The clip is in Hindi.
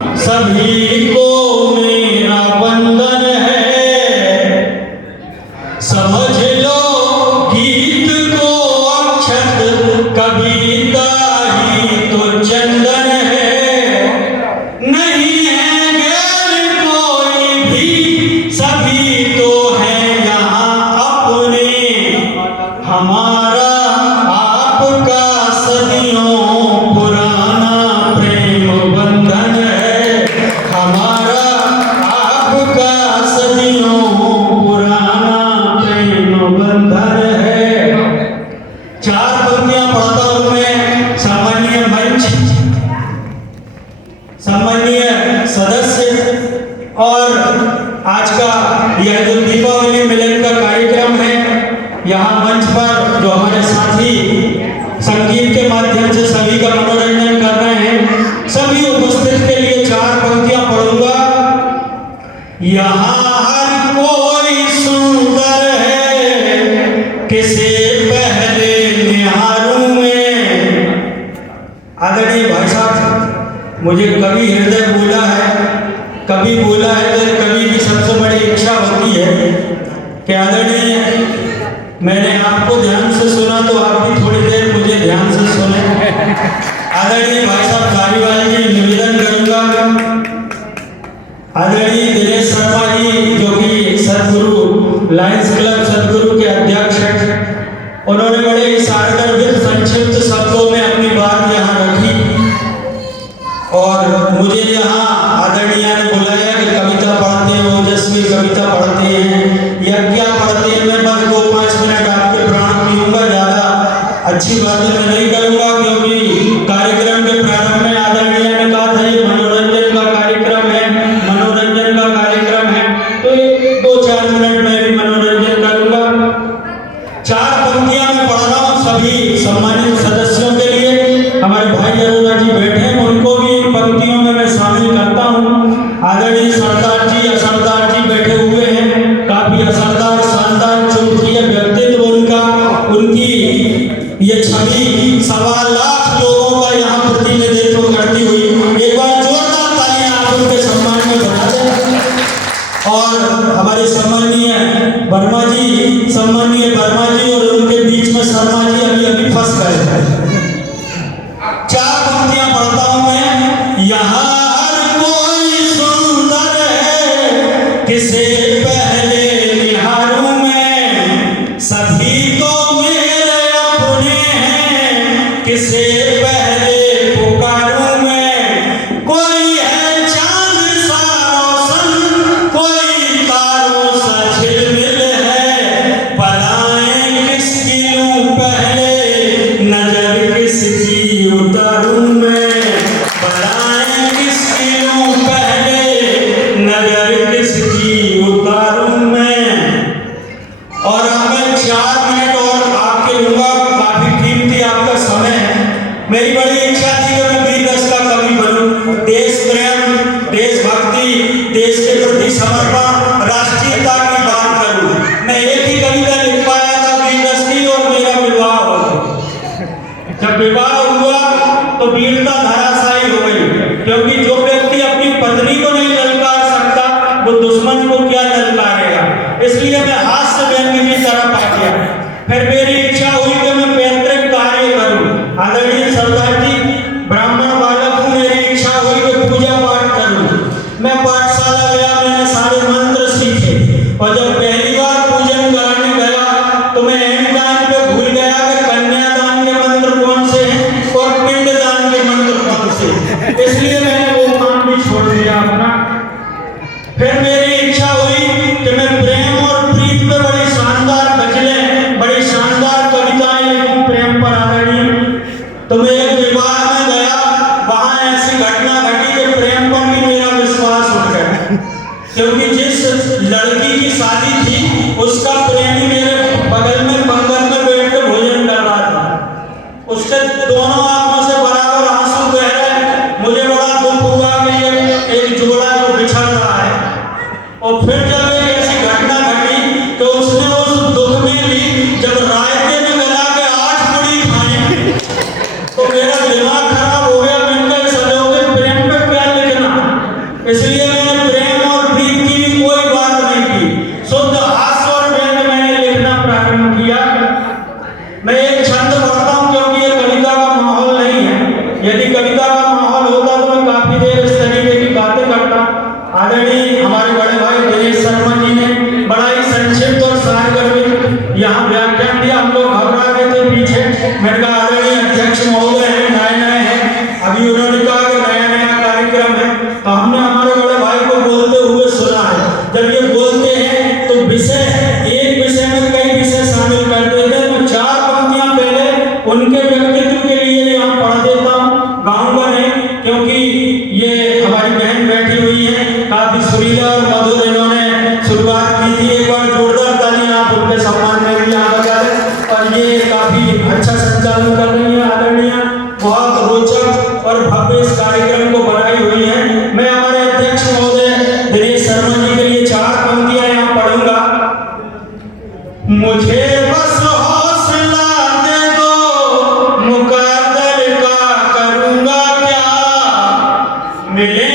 सभी को मेरा वंदन है, समझ लो गीत को अक्षत, कविता ही तो चंदन है। नहीं है गैर कोई भी, सभी तो है यहाँ अपने। हमारा आपका सदियों पुराना प्रेम बंधन है। हमारा आपका सदियों पुराना प्रेम बंधन है। चार पंक्तियां पढ़ता हूं मैं। सम्मानीय मंच, सम्मानीय सदस्य और आज का यह जो दीपावली मिलन का कार्यक्रम है, यहाँ मंच पर जो हमारे साथी संगीत के माध्यम से सभी का मनोरंजन कर रहे हैं, सभी उपस्थित के लिए चार पंक्तियां पढ़ूंगा। यहाँ हर कोई सुंदर है, किसे पहले निहारूं मैं। आदरणीय भाई साहब, मुझे कवि हृदय बोला है, कवि बोला है तो कवि की सबसे बड़ी इच्छा होती है कि आदरणीय, मैंने आपको ध्यान से सुना तो आप भी थोड़ी देर मुझे ध्यान से सुने। आदरणीय भाई साहब धारीवाल जी, निवेदन करूंगा। आदरणीय दिनेश शर्मा जी जो कि सदगुरु लायंस क्लब सदगुरु के अध्यक्ष हैं, उन्होंने बड़े ही सारगर्भित संक्षिप्त शब्दों में अपनी बात यहाँ रखी और मुझे यहाँ आदरणीय ने बुलाया कि कविता पढ़ते हैं, ओजस्वी कविता पढ़ते हैं या क्या पढ़ते हैं। मैं बस 2-5 मिनट आपके प्राण पीऊंगा, ज्यादा अच्छी बातें मैं नहीं करूंगा, क्योंकि कार्यक्रम के प्रारंभ में आदरणीय ने कहा था ये मनोरंजन का कार्यक्रम है, मनोरंजन का कार्यक्रम है, तो 2-4 मिनट में भी मनोरंजन करूंगा। चार पंक्तियां मैं पढ़ रहा हूँ सभी सम्मानित सदस्यों के लिए। हमारे भाई अरोड़ा जी बैठे हैं, उनको भी इन पंक्तियों में मैं शामिल करता हूँ। आदरणीय सरदार जी, असरदार जी बैठे हुए हैं, काफी असरदार शानदार चुटकीय व्यक्तित्व उनका, उनकी ये छवि 1.25 लाख लोगों का यहाँ प्रतिनिधित्व करती हुई। एक बार जोरदार तालियां आप उनके सम्मान में बजा दें। और हमारे सम्मानीय वर्मा जी और उनके बीच में शर्मा जी अभी फंस गए। चार पंक्तियां पढ़ता हूं मैं। यहाँ हर कोई सुंदर है, किसे पहले निहारूं मैं। सभी तो मेरे अपने हैं, किसे पहले पुकारूं मैं। कोई है चांद सा रोशन, कोई तारों सा झिलमिल है। पलाएं किसकी लूं पहले, नजर किसकी उतारूं मैं। पलाएं किसकी लूं पहले, नजर किसकी उतारूं मैं। और अब मैं 4 मिनट और आपके लूंगा, काफी कीमती आपका समय है। मेरी बड़ी इच्छा थी कि मैं वीर रस का कवि बनूं। देश प्रेम, देशभक्ति, देश के प्रति समर्पण, राष्ट्रीयता की बात करूं। मैं एक ही कविता लिख पाया था वीर रस की, और मेरा विवाह हो गया। जब विवाह हुआ तो वीरता धराशायी हो गई, क्योंकि जो व्यक्ति अपनी पत्नी को नहीं ललकार सकता वो दुश्मन को क्या ललकारेगा। इसलिए मैं हास्य व्यंग्य की तरफ आ गया। फिर मेरी इच्छा हुई कि मैं पैतृक कार्य करूं। आदरणीय सरदार जी, ब्राह्मण बालक हूं, मेरी इच्छा हुई कि पूजा पाठ करूं। मैं पाठशाला गया, मैंने सारे मंत्र सीखे, और जब पहली बार पूजन कराने गया तो मैं एंड टाइम पे भूल गया कि कन्यादान के मंत्र कौन से हैं और पिंडदान के मंत्र कौन से। इसलिए मैंने वो काम भी छोड़ दिया अपना। फिर मेरी इच्छा हुई कि मैं प्रेम और प्रीत पे बड़ी शानदार गजलें, बड़ी शानदार कविताएं लिखूं प्रेम पर। आदरणीय, तो मैं एक विवाह में गया, वहां ऐसी घटना घटी कि प्रेम पर भी मेरा विश्वास उठ गया, क्योंकि जिस लड़की की शादी थी उसका प्रेमी मेरे बगल में पंगत में बैठ के भोजन कर रहा था। उसके दोनों आंखों से बराबर आंसू बह रहे। मुझे बड़ा दुख हुआ कि ये एक जोड़ा जो बिछड़ रहा है। और फिर जब एक ऐसी घटना घटी तो उसने उस दुख में भी जब रायते में मिला के 8 पूड़ी खाई तो मेरा दिमाग खराब हो गया। मैंने कहा सजोगे प्रेम पे क्या लिखना, हमने हमारे बड़े भाई को बोलते हुए सुना है। जब ये बोलते हैं तो विषय, एक विषय में कई विषय शामिल कर देते हैं। मैं 4 पंक्तियां पहले उनके व्यक्तित्व के लिए यहाँ पढ़ देता हूँ, गाऊंगा नहीं, क्योंकि ये हमारी बहन बैठी हुई है, काफी सुरीला और मधुर इन्होंने शुरुआत की थी। एक बार जोरदार ताली आप उनके सम्मान में भी यहाँ बजा दें। और ये काफी अच्छा संचालन कर रही है आदरणीय, बहुत रोचक और भव्य इस कार्यक्रम को बनाई हुई है। मैं हमारे अध्यक्ष महोदय दिनेश शर्मा जी के लिए 4 पंक्तियां यहाँ पढ़ूंगा। मुझे बस हौसला दे दो, मुकद्दर का करूंगा क्या, मिले